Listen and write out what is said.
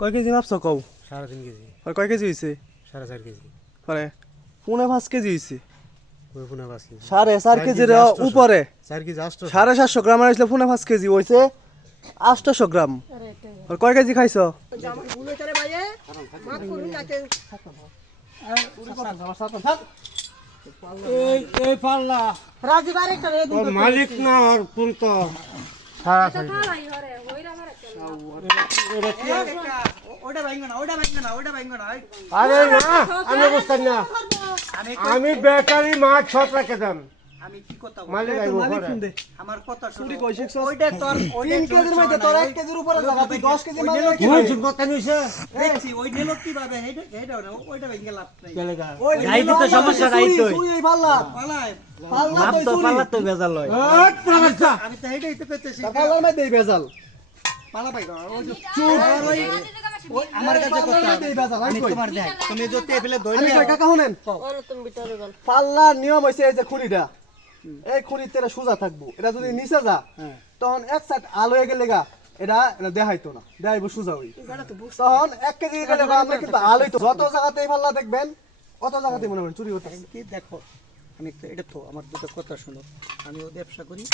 কয় কেজি মাপছো কও? 3.5 কেজি। আর কয় কেজি হইছে? 4.5 কেজি। পরে 4.5 কেজি হইছে। ওই 5 কেজি। 4.5 কেজির উপরে 4 কেজি 800। 750 গ্রাম আসলে 4.5 কেজি হইছে 800 গ্রাম। আর কয় কেজি খাইছো? এই পাল্লা রাজীব আরেকটা রে দিন মালিক না আর কোন তো ওটা ভাঙবে না ওটা ভাঙবে না ওটা ভাঙবে না আরে না আমি বুঝতাম না আমি বেকারি মাছ সব রেখে দেন আমি কি কথা মালিক আইবো পরে আমার কথা শুনো চুরি কই শিখছস? ওইটা তোর 3 কেজির মধ্যে তোর 1 কেজির উপরে জায়গা তুই 10 কেজি মাল কি বুঝছ কথা নিছে দেখছি ওই নিল কিভাবে হেডা না ওইটা ভাঙে লাভ নাই কেলেগা গাইতে তো সমস্যা নাই তো চুরি এই পাল্লা পালায় পাল্লা তো চুরি পাল্লা তো বেজাল লয় আমি তো হেডাই তো কইতেছি পাল্লার মধ্যে বেজাল পালা পাই না ওই যে চুপ ওই আমার কাছে কথা এই বেজাল আমি তোমার দেখ তুমি যদি এফেলে আমি ধরে কই কাকা শুনেন পাল্লার নিয়ম হইছে এই যে খুঁড়িটা এই খুঁড়িতে এটা সোজা থাকবো এটা যদি নিচে যা তখন এক সাইড আলো হয়ে গেলে গা এটা দেখাইতো না দেখাইবো সোজা হই তখন 1 কেজি গেলে আমরা কিন্তু আলোই তো যত জায়গাতে এই পাল্লা দেখবেন অত জায়গাতে মনে হয় চুরি হতে কি দেখো আমি এটা তো আমার দুটো কথা শুনো আমিও ব্যবসা করি